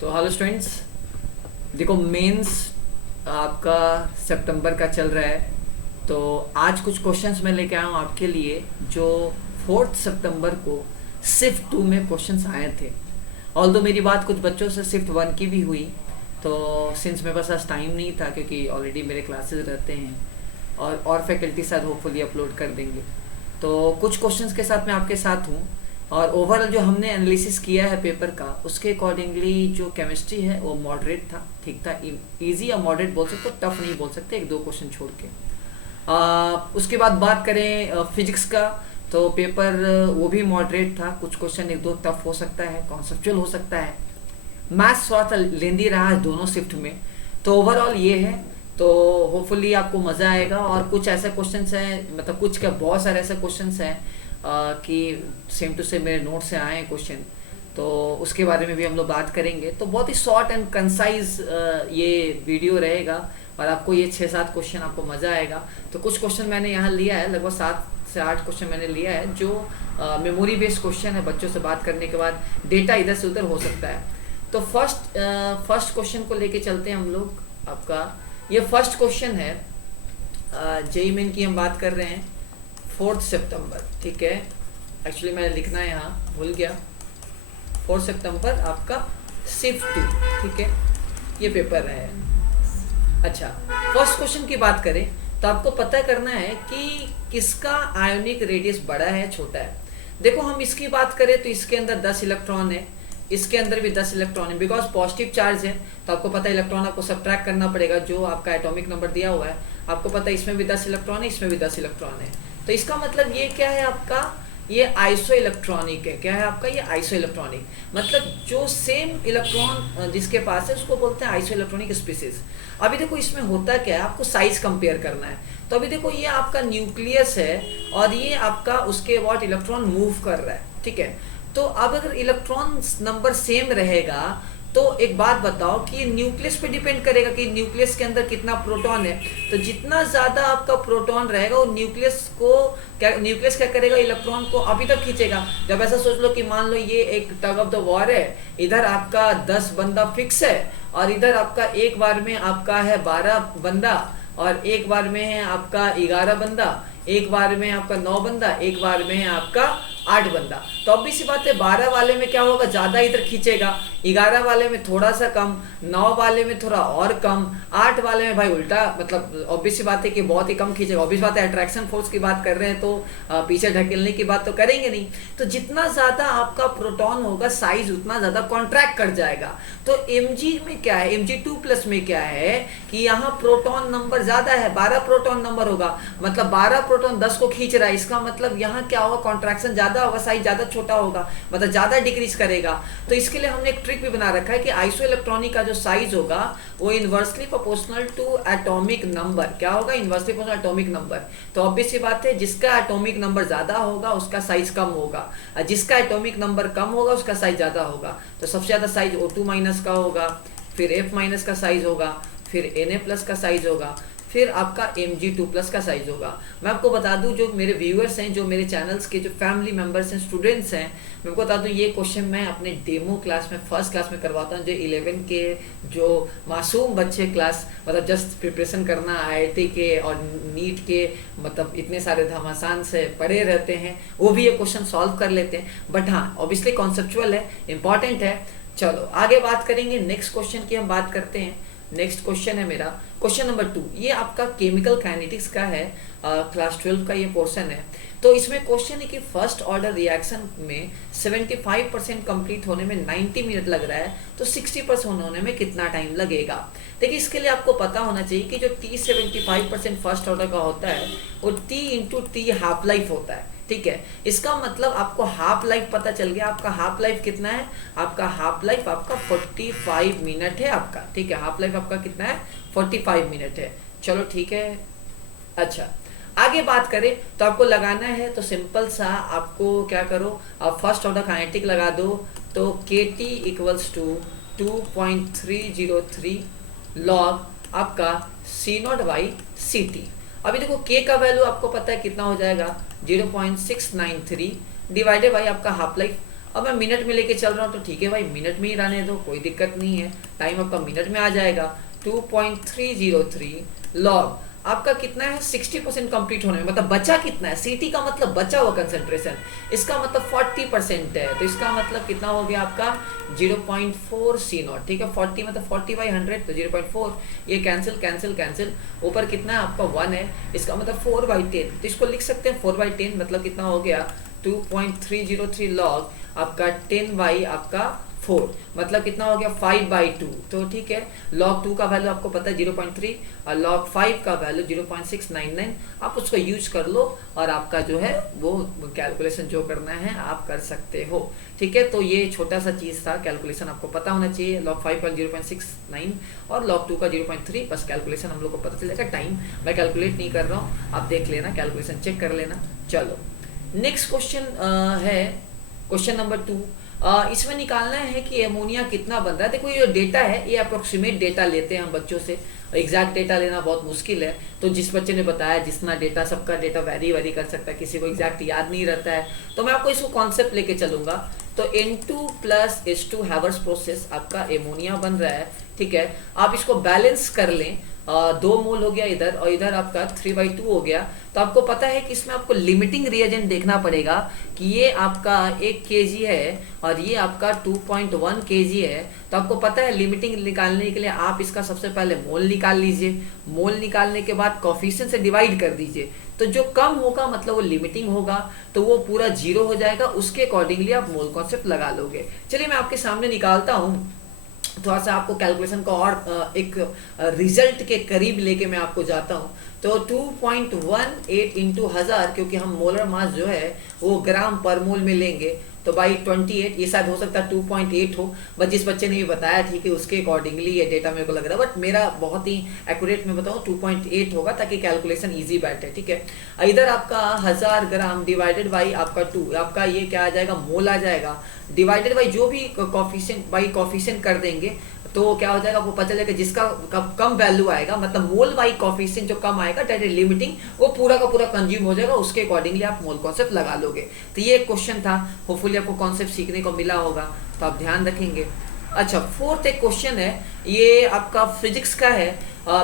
तो hello students, देखो mains आपका सितंबर का चल रहा है। तो आज कुछ क्वेश्चंस मैं लेके आया हूँ आपके लिए, जो 4 सितंबर को शिफ्ट 2 में क्वेश्चंस आए थे। ऑल्दो मेरी बात कुछ बच्चों से शिफ्ट 1 की भी हुई, तो सिंस मेरे पास आज टाइम नहीं था क्योंकि ऑलरेडी मेरे क्लासेस रहते हैं और फैकल्टी साथ होपफुली अपलोड कर देंगे। तो कुछ क्वेश्चंस के साथ मैं आपके साथ हूँ, और ओवरऑल जो हमने एनालिसिस किया है पेपर का, उसके अकॉर्डिंगली जो केमिस्ट्री है वो मॉडरेट था, ठीक था। इजी या मॉडरेट बोल सकते हो, टफ नहीं बोल सकते, एक दो क्वेश्चन छोड़ के। उसके बाद बात करें फिजिक्स का, तो पेपर वो भी मॉडरेट था, कुछ क्वेश्चन एक दो टफ हो सकता है, कॉन्सेप्चुअल हो सकता है। मैथ्स थोड़ा सा लेंदी रहा है दोनों शिफ्ट में। तो ओवरऑल ये है, तो होपफुली आपको मज़ा आएगा। और कुछ ऐसे क्वेश्चंस हैं, मतलब कुछ क्या बहुत सारे ऐसे क्वेश्चंस हैं कि सेम टू सेम मेरे नोट से आए हैं क्वेश्चन, तो उसके बारे में भी हम लोग बात करेंगे। तो बहुत ही शॉर्ट एंड कंसाइज ये वीडियो रहेगा, और आपको ये 6-7 क्वेश्चन आपको मज़ा आएगा। तो कुछ क्वेश्चन मैंने यहाँ लिया है, लगभग 7 से 8 क्वेश्चन मैंने लिया है, जो मेमोरी बेस्ड क्वेश्चन है। बच्चों से बात करने के बाद डेटा इधर से उधर हो सकता है। तो फर्स्ट क्वेश्चन को लेके चलते हैं हम लोग। आपका ये फर्स्ट क्वेश्चन है, जेई मेन की हम बात कर रहे हैं, 4 सितंबर, ठीक है। एक्चुअली मैंने लिखना है यहाँ, भूल गया। 4 सितंबर आपका शिफ्ट 2, ठीक है, ये पेपर है। अच्छा, फर्स्ट क्वेश्चन की बात करें तो आपको पता करना है कि किसका आयोनिक रेडियस बड़ा है छोटा है। देखो हम इसकी बात करें तो इसके अंदर 10 इलेक्ट्रॉन है, इसके अंदर भी 10 इलेक्ट्रॉन है। बिकॉज पॉजिटिव चार्ज है तो आपको पता है इलेक्ट्रॉन आपको सब्ट्रैक्ट करना पड़ेगा, जो आपका एटॉमिक नंबर दिया हुआ है। आपको पता है इसमें भी 10 इलेक्ट्रॉन है, इसमें भी 10 इलेक्ट्रॉन है। तो इसका मतलब ये क्या है आपका, ये आइसो इलेक्ट्रॉनिक है। क्या है आपका, ये आइसो इलेक्ट्रॉनिक, मतलब जो सेम इलेक्ट्रॉन जिसके पास है उसको बोलते हैं आइसो इलेक्ट्रॉनिक स्पीसीज। अभी देखो इसमें होता क्या है, आपको साइज कंपेयर करना है। तो अभी देखो ये आपका न्यूक्लियस है और ये आपका उसके बाद इलेक्ट्रॉन मूव कर रहा है, ठीक है। तो अब अगर इलेक्ट्रॉन नंबर सेम रहेगा तो एक बात बताओ कि न्यूक्लियस पे डिपेंड करेगा कि न्यूक्लियस के अंदर कितना प्रोटॉन है। तो जितना ज़्यादा आपका प्रोटॉन रहेगा वो न्यूक्लियस क्या करेगा, इलेक्ट्रॉन को अभी तक खींचेगा। जब ऐसा सोच लो कि मान लो ये एक टग ऑफ द वॉर है, इधर आपका 10 बंदा फिक्स है और इधर आपका एक बार में आपका है 12 बंदा, और एक बार में है आपका 11 बंदा, एक बार में आपका 9 बंदा, एक बार में है आपका 8 बंदा। तो अब भी सी बात है, 12 वाले में क्या होगा, ज्यादा इधर खींचेगा, 11 वाले में थोड़ा सा कम, 9 वाले में थोड़ा और कम, 8 वाले में भाई उल्टा, मतलब ऑब्वियस सी बात है कि बहुत ही कम खींचेगा। ऑब्वियस बात है, अट्रैक्शन फोर्स की बात कर रहे हैं तो पीछे ढकेलने की बात तो करेंगे नहीं। तो जितना ज्यादा आपका प्रोटॉन होगा साइज उतना ज्यादा कॉन्ट्रैक्ट कर जाएगा। तो Mg में क्या है, Mg2+ में क्या है कि यहाँ प्रोटॉन नंबर ज्यादा है, 12 प्रोटॉन नंबर होगा, मतलब 12 प्रोटॉन 10 को खींच रहा है। इसका मतलब यहाँ क्या होगा, कॉन्ट्रैक्शन ज्यादा होगा, साइज ज्यादा छोटा होगा, मतलब ज्यादा डिक्रीज करेगा। तो इसके लिए हमने एक ट्रिक भी बना रखा है कि आइसो इलेक्ट्रॉनिक का जो साइज होगा वो inversely proportional to atomic number. क्या होगा, इनवर्सली प्रोपोर्शनल एटॉमिक नंबर। तो ऑब्वियस सी बात है, जिसका एटॉमिक नंबर ज्यादा होगा उसका साइज कम होगा, जिसका एटॉमिक नंबर कम होगा उसका साइज ज्यादा होगा। तो सबसे ज्यादा साइज O2- का होगा, फिर F- का साइज होगा, फिर Na+ का साइज होगा, फिर आपका Mg2+ का साइज होगा। मैं आपको बता दूं, जो मेरे व्यूअर्स हैं, जो मेरे चैनल्स के जो फैमिली मेंबर्स हैं, स्टूडेंट्स हैं, मैं आपको बता दूं ये क्वेश्चन मैं अपने डेमो क्लास में फर्स्ट क्लास में करवाता हूं। जो 11 के जो मासूम बच्चे क्लास, मतलब जस्ट प्रिपरेशन करना IIT के और नीट के, मतलब इतने सारे घमासान से पढ़े रहते हैं, वो भी ये क्वेश्चन सॉल्व कर लेते हैं। बट हाँ, ऑब्वियसली कॉन्सेप्चुअल है, इंपॉर्टेंट है। चलो आगे बात करेंगे, नेक्स्ट क्वेश्चन की हम बात करते हैं। नेक्स्ट क्वेश्चन है मेरा क्वेश्चन नंबर 2। ये आपका केमिकल काइनेटिक्स का है, क्लास 12 का ये पोर्शन है। तो इसमें क्वेश्चन है कि फर्स्ट ऑर्डर रिएक्शन में 75% कंप्लीट होने में 90 मिनट लग रहा है, तो 60% होने में कितना टाइम लगेगा। देखिए इसके लिए आपको पता होना चाहिए कि जो T75% फर्स्ट ऑर्डर का होता है वो T × हाफ लाइफ होता है, ठीक है। इसका मतलब आपको हाफ लाइफ पता चल गया। आपका हाफ लाइफ कितना है, आपका हाफ लाइफ आपका 45 मिनट है आपका, ठीक है। हाफ लाइफ आपका कितना है, 45 मिनट है। चलो ठीक है। अच्छा, आगे बात करें तो आपको लगाना है, तो सिंपल सा आपको क्या करो, आप फर्स्ट ऑर्डर काइनेटिक लगा दो। तो KT = 2.303 लॉग आपका C0/CT। अभी देखो K का वैल्यू आपको पता है कितना हो जाएगा, 0.693 डिवाइडेड बाई आपका हाफ लाइफ। अब मैं मिनट में लेके चल रहा हूँ तो ठीक है भाई, मिनट में ही रहने दो, कोई दिक्कत नहीं है, टाइम आपका मिनट में आ जाएगा। 2.303 लॉग आपका कितना है, 60% कंप्लीट होने में, मतलब बचा कितना है, सीटी का मतलब बचा हुआ कंसंट्रेशन, इसका मतलब 40% है, तो इसका मतलब कितना हो गया आपका 0.4 सी नॉट। ठीक है, 40 मतलब 40/100 तो 0.4, ये कैंसिल कैंसिल कैंसिल, ऊपर कितना है आपका 1 है, इसका मतलब 4/10, तो इसको लिख सकते हैं 4/10, मतलब कितना हो गया 2.303 लॉग आपका 10 आपका 4, मतलब कितना हो गया 5/2। तो ठीक है, log 2 का वैल्यू आपको पता है 0.3 और log 5 का वैल्यू 0.699, आप उसको यूज कर लो और आपका जो है वो कैलकुलेशन जो करना है आप कर सकते हो। ठीक है, तो ये छोटा सा चीज़ था, कैलकुलेशन आपको पता होना चाहिए। log 5 का 0.69 और log 2 का 0.3, बस कैलकुलेशन हम लोग को पता चलेगा। टाइम मैं कैलकुलेट नहीं कर रहा हूँ, आप देख लेना, कैलकुलेशन चेक कर लेना। चलो नेक्स्ट क्वेश्चन है क्वेश्चन नंबर 2। इसमें निकालना है कि एमोनिया कितना बन रहा है। देखो ये जो डेटा है ये अप्रोक्सीमेट डेटा लेते हैं हम बच्चों से, एग्जैक्ट डेटा लेना बहुत मुश्किल है। तो जिस बच्चे ने बताया, जितना डेटा, सबका डेटा वेरी कर सकता है, किसी को एग्जैक्ट याद नहीं रहता है, तो मैं आपको इसको कॉन्सेप्ट लेके चलूंगा। तो N2 + H2 हैवर्स प्रोसेस आपका एमोनिया बन रहा है। ठीक है, आप इसको बैलेंस कर लें, 2 मोल हो गया इधर और इधर आपका 3/2 हो गया। तो आपको पता है कि इसमें आपको लिमिटिंग रिएजेंट देखना पड़ेगा कि ये आपका 1 kg है और ये आपका 2.1 kg है। तो आपको पता है लिमिटिंग निकालने के लिए आप इसका सबसे पहले मोल निकाल लीजिए, मोल निकालने के बाद कोफिशिएंट से डिवाइड कर दीजिए। तो जो कम होगा मतलब वो लिमिटिंग होगा, तो वो पूरा 0 हो जाएगा, उसके अकॉर्डिंगली आप मोल कॉन्सेप्ट लगा लोगे। चलिए मैं आपके सामने निकालता हूँ, थोड़ा सा आपको कैलकुलेशन को और एक रिजल्ट के करीब लेके मैं आपको जाता हूँ। तो 2.18 इंटू 1000, क्योंकि हम मोलर मास जो है वो ग्राम पर मोल में लेंगे, तो बाई 28, ये शायद हो सकता है 2.8 हो, बट जिस बच्चे ने ये बताया ठीक है उसके अकॉर्डिंगली ये डेटा मेरे को लग रहा है, बट मेरा बहुत ही एक्यूरेट में बताऊँ 2.8 होगा ताकि कैलकुलेशन ईजी बैठे। ठीक है, इधर आपका 1000 ग्राम डिवाइडेड बाई आपका 2, आपका ये क्या आ जाएगा, मोल आ जाएगा, डिवाइडेड बाई जो भी कॉफिशिएंट बाई कॉफिशिएंट कर देंगे तो क्या हो जाएगा, वो पता चलेगा जिसका कम वैल्यू आएगा, मतलब मोल बाई कॉफिशिएंट जो कम आएगा डायरेक्ट लिमिटिंग, वो पूरा का पूरा कंज्यूम हो जाएगा, उसके अकॉर्डिंगली आप मोल कॉन्सेप्ट लगा लोगे। तो ये एक क्वेश्चन था, होपफुली आपको कॉन्सेप्ट सीखने को मिला होगा, तो आप ध्यान रखेंगे। अच्छा, फोर्थ एक क्वेश्चन है, ये आपका फिजिक्स का है।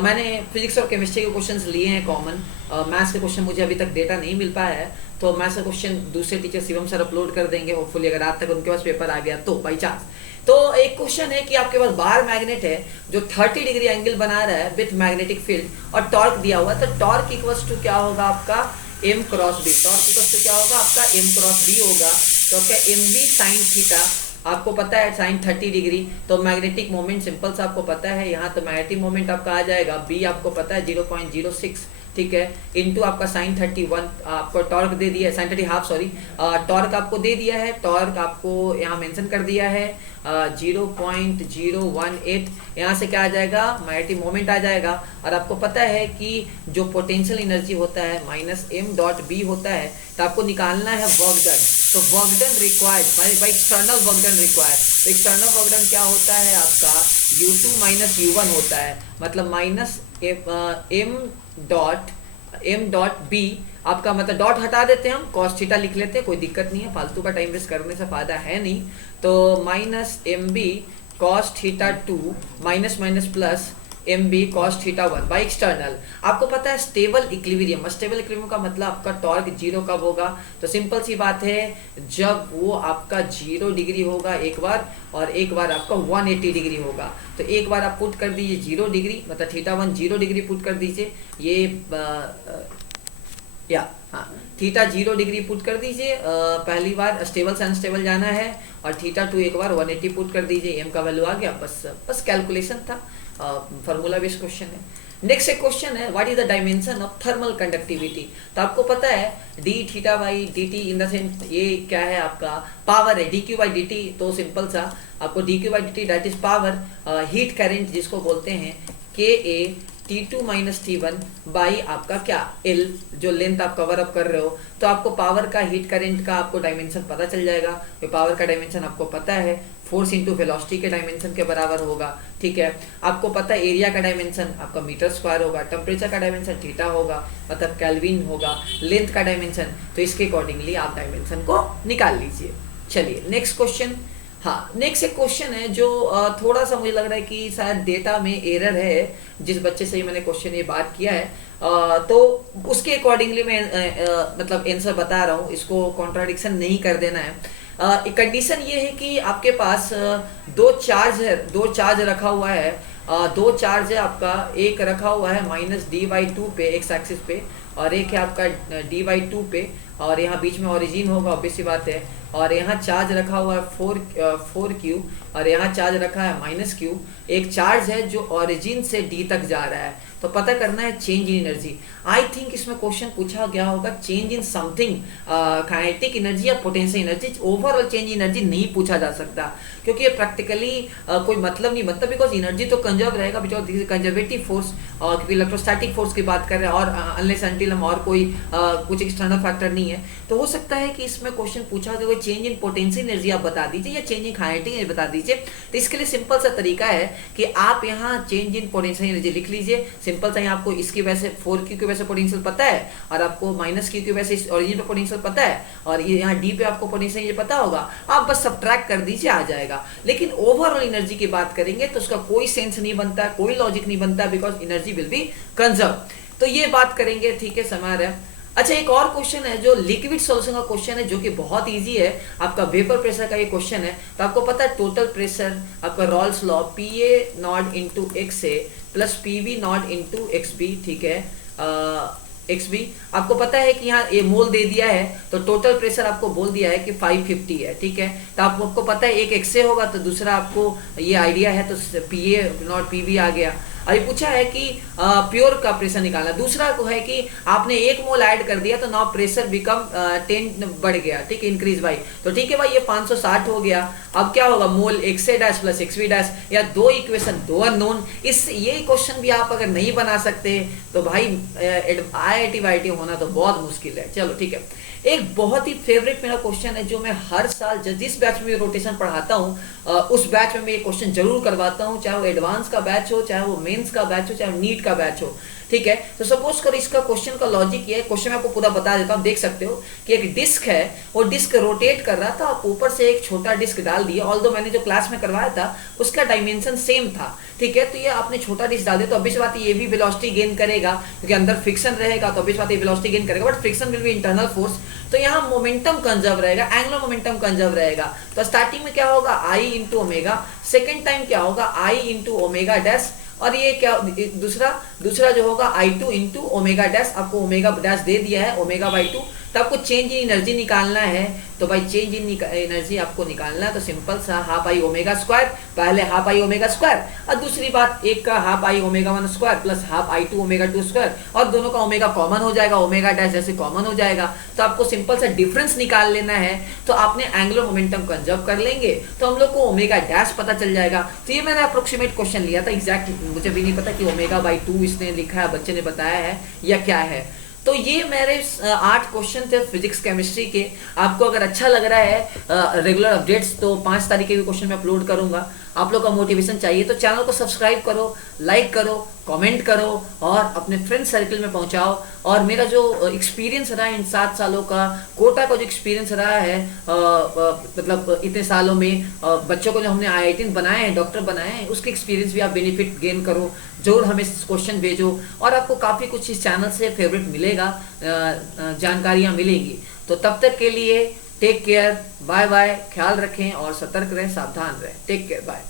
मैंने फिजिक्स और केमिस्ट्री के क्वेश्चंस लिए हैं कॉमन, मैथ्स के क्वेश्चन मुझे अभी तक डेटा नहीं मिल पाया है, तो मैथ्स का क्वेश्चन दूसरे टीचर शिवम सर अपलोड कर देंगे, होपफुली अगर आज तक उनके पास पेपर आ गया तो बाई चांस। तो एक क्वेश्चन है कि आपके पास बार मैग्नेट है जो 30 डिग्री एंगल बना रहा है विथ मैग्नेटिक फील्ड और टॉर्क दिया हुआ है, तो टॉर्क इक्वल्स टू क्या होगा आपका m cross b, torque equals to क्या होगा आपका m क्रॉस b होगा। तो आपका mb साइन थीटा आपको पता है साइन 30 डिग्री, तो मैग्नेटिक मोमेंट सिंपल सा आपको पता है, यहाँ तो मैग्नेटिक मोमेंट आपका आ जाएगा b आपको पता है 0.06, ठीक है, इनटू आपका साइन 31, आपको टॉर्क दे दिया है, साइन 30 हाफ सॉरी, टॉर्क आपको दे दिया है, टॉर्क आपको यहाँ मेंशन कर दिया है 0.018, यहाँ से क्या आ जाएगा, मैग्नेटिक मोमेंट आ जाएगा। और आपको पता है कि जो पोटेंशियल एनर्जी होता है माइनस m.b होता है, तो आपको निकालना है वर्क डन। तो work done required by external work done required, तो एक्सटर्नल वर्क डन क्या होता है आपका u2 माइनस u1 होता है, मतलब माइनस m.b आपका, मतलब डॉट हटा देते हैं हम, cos थीटा लिख लेते हैं, कोई दिक्कत नहीं है, फालतू का टाइम वेस्ट करने से फायदा है नहीं। तो minus mb cos theta 2 minus minus plus mb cos theta 1 by external. आपको पता है स्टेबल इक्विलिब्रियम, स्टेबल इक्विलिब्रियम का मतलब आपका टॉर्क 0 कब होगा, तो सिंपल सी बात है जब वो आपका 0 डिग्री होगा एक बार और एक बार आपका 180 डिग्री होगा। तो एक बार आप पुट कर दीजिए 0 डिग्री, मतलब थीटा 1 0 डिग्री पुट कर दीजिए, ये हाँ थीटा 0 डिग्री पुट कर दीजिए, पहली बार स्टेबल से अनस्टेबल जाना है, और थीटा 2 एक बार 180 पुट कर दीजिए, m का वैल्यू आ गया, बस कैलकुलेशन था, फार्मूला बेस्ड क्वेश्चन है। नेक्स्ट एक क्वेश्चन है, what is the dimension of thermal conductivity. तो आपको पता है d theta by dt in the sense, ये क्या है आपका पावर है, dq बाई dt, तो सिंपल सा आपको dq by dt that is power, heat current जिसको बोलते हैं ka T2 minus T1 by आपका क्या L, जो लेंथ आप कवर अप कर रहे हो, तो आपको पावर का हीट करंट का आपको डायमेंशन पता चल जाएगा। तो पावर का डायमेंशन आपको पता है फोर्स इंटू वेलोसिटी के डायमेंशन के बराबर होगा, ठीक है। आपको पता है एरिया का डायमेंशन आपका मीटर स्क्वायर होगा, टेम्परेचर का डायमेंशन थीटा होगा, मतलब केल्विन होगा, लेंथ का डायमेंशन, तो इसके अकॉर्डिंगली आप डायमेंशन को निकाल लीजिए। चलिए नेक्स्ट क्वेश्चन। हाँ, नेक्स्ट एक क्वेश्चन है जो थोड़ा सा मुझे लग रहा है कि शायद डेटा में एरर है। जिस बच्चे से ही मैंने क्वेश्चन ये बात किया है, तो उसके अकॉर्डिंगली मैं मतलब आंसर बता रहा हूँ, इसको कॉन्ट्राडिक्शन नहीं कर देना है। एक कंडीशन ये है कि आपके पास दो चार्ज रखा हुआ है। दो चार्ज है आपका, एक रखा हुआ है -d/2 पे एक्स एक्सिस पे, और एक है आपका d/2 पे, और यहाँ बीच में ओरिजिन होगा, ऑब्वियस सी बात है। और यहाँ चार्ज रखा हुआ है 4q, और यहाँ चार्ज रखा है -q। एक चार्ज है जो ओरिजिन से d तक जा रहा है, तो पता करना है change in energy. I think इसमें क्वेश्चन पूछा गया होगा change in something, kinetic energy या potential energy. Overall change in energy नहीं पूछा जा सकता, क्योंकि ये प्रैक्टिकली कोई मतलब नहीं बनता, बिकॉज एनर्जी तो कंजर्व रहेगा, बिकॉज कंजर्वेटिव फोर्स, क्योंकि इलेक्ट्रोस्टैटिक फोर्स की बात कर रहे हैं, और अनलेस अनटिल हम और कोई कुछ एक्सटर्नल फैक्टर नहीं है। तो हो सकता है कि इसमें क्वेश्चन पूछा गया चेंज इन पोटेंशियल एनर्जी आप बता दीजिए, या चेंज इन काइनेटिक एनर्जी बता दीजिए। तो इसके लिए सिंपल सा तरीका है कि आप यहाँ चेंज इन पोटेंशियल एनर्जी लिख लीजिए। सिंपल सा, आपको इसकी वजह से 4q की वजह से पोटेंशियल पता है, और आपको -q की वजह से इस ओरिजिन पे पोटेंशियल पता है, और ये यहाँ d पे आपको पोटेंशियल ये पता होगा। आप बस सब्ट्रैक्ट कर दीजिए, आ जाएगा। लेकिन ओवरऑल एनर्जी की बात करेंगे तो उसका कोई सेंस नहीं बनता, कोई लॉजिक नहीं बनता, because energy will be conserve. तो ये बात करेंगे, ठीक है, समय रहा। अच्छा, एक और क्वेश्चन है जो लिक्विड सॉल्यूशन का क्वेश्चन है, जो कि बहुत इजी है। आपका वेपर प्रेशर का ये क्वेश्चन है। तो आपको पता है टोटल प्रेशर आपका Rawls law PA0 into XA plus PV0 into XB, ठीक है, XB। आपको पता है कि यहाँ ये मोल दे दिया है, तो टोटल प्रेशर आपको बोल दिया है कि 550 है, ठीक है। तो आपको पता है एक XA होगा, तो दूसरा आपको ये आइडिया है, तो PA0 PV आ गया। अभी पूछा है कि प्योर का प्रेशर निकालना। दूसरा को है कि आपने 1 मोल ऐड कर दिया, तो नाउ प्रेशर बिकम 10 बढ़ गया, ठीक है, इंक्रीज बाई। तो ठीक है भाई, ये 560 हो गया। अब क्या होगा, मोल XA dash plus XB dash, या दो इक्वेशन, दो अननोन। इस ये क्वेश्चन भी आप अगर नहीं बना सकते तो भाई IIT होना तो बहुत मुश्किल है। चलो ठीक है, एक बहुत ही फेवरेट मेरा क्वेश्चन है, जो मैं हर साल जिस बैच में रोटेशन पढ़ाता हूँ उस बैच में मैं ये क्वेश्चन जरूर करवाता हूँ, चाहे वो एडवांस का बैच हो, चाहे वो मेंस का बैच हो, चाहे वो नीट का बैच हो, ठीक है। तो सपोज करो इसका क्वेश्चन का लॉजिक ये है, क्वेश्चन मैं आपको पूरा बता देता हूँ। देख सकते हो कि एक डिस्क है, वो डिस्क रोटेट कर रहा था, आप ऊपर से एक छोटा डिस्क डाल दिया। ऑल्दो मैंने जो क्लास में करवाया था उसका डायमेंशन सेम था, ठीक है। तो ये आपने छोटा डिस्क डाल दिया, तो अभी बात ये भी वेलोसिटी गेन करेगा, क्योंकि अंदर फ्रिक्शन रहेगा, तो अभी बात ये वेलोसिटी गेन करेगा, but friction will be internal force. तो यहाँ मोमेंटम कंजर्व रहेगा, एंगुलर मोमेंटम कंजर्व रहेगा। तो स्टार्टिंग में क्या होगा, I into omega, second time क्या होगा, I इंटू ओमेगा डैश, और ये क्या दूसरा जो होगा I2 इंटू ओमेगा डैश। आपको ओमेगा डैश दे दिया है, ओमेगा/2। तो आपको चेंज इन एनर्जी निकालना है, तो भाई चेंज इन एनर्जी आपको निकालना है, तो सिंपल सा हाफ आई ओमेगा स्क्वायर, पहले हाफ आई ओमेगा स्क्वायर, और दूसरी बात एक का half I omega 1 square plus half I2 omega 2 square, और दोनों का ओमेगा कॉमन हो जाएगा, ओमेगा डैश जैसे कॉमन हो जाएगा। तो आपको सिंपल सा डिफरेंस निकाल लेना है। तो आपने एंगुलर मोमेंटम कंजर्व कर लेंगे, तो हम लोग को ओमेगा डैश पता चल जाएगा। तो ये मैंने अप्रोक्सीमेट क्वेश्चन लिया था, एग्जैक्ट मुझे भी नहीं पता कि ओमेगा/2 इसने लिखा है, बच्चे ने बताया है या क्या है। तो ये मेरे 8 क्वेश्चन थे फिजिक्स केमिस्ट्री के। आपको अगर अच्छा लग रहा है रेगुलर अपडेट्स, तो 5 तारीख के भी क्वेश्चन मैं अपलोड करूंगा। आप लोग का मोटिवेशन चाहिए तो चैनल को सब्सक्राइब करो, लाइक करो, कमेंट करो, और अपने फ्रेंड सर्कल में पहुंचाओ। और मेरा जो एक्सपीरियंस रहा है इन 7 सालों का, कोटा का जो एक्सपीरियंस रहा है, मतलब इतने सालों में बच्चों को जो हमने IIT बनाए हैं, डॉक्टर बनाए हैं, उसके एक्सपीरियंस भी आप बेनिफिट गेन करो। जरूर हमें क्वेश्चन भेजो, और आपको काफ़ी कुछ इस चैनल से फेवरेट मिलेगा, जानकारियाँ मिलेंगी। तो तब तक के लिए टेक केयर, बाय बाय, ख्याल रखें और सतर्क रहें, सावधान रहें। Take care, bye.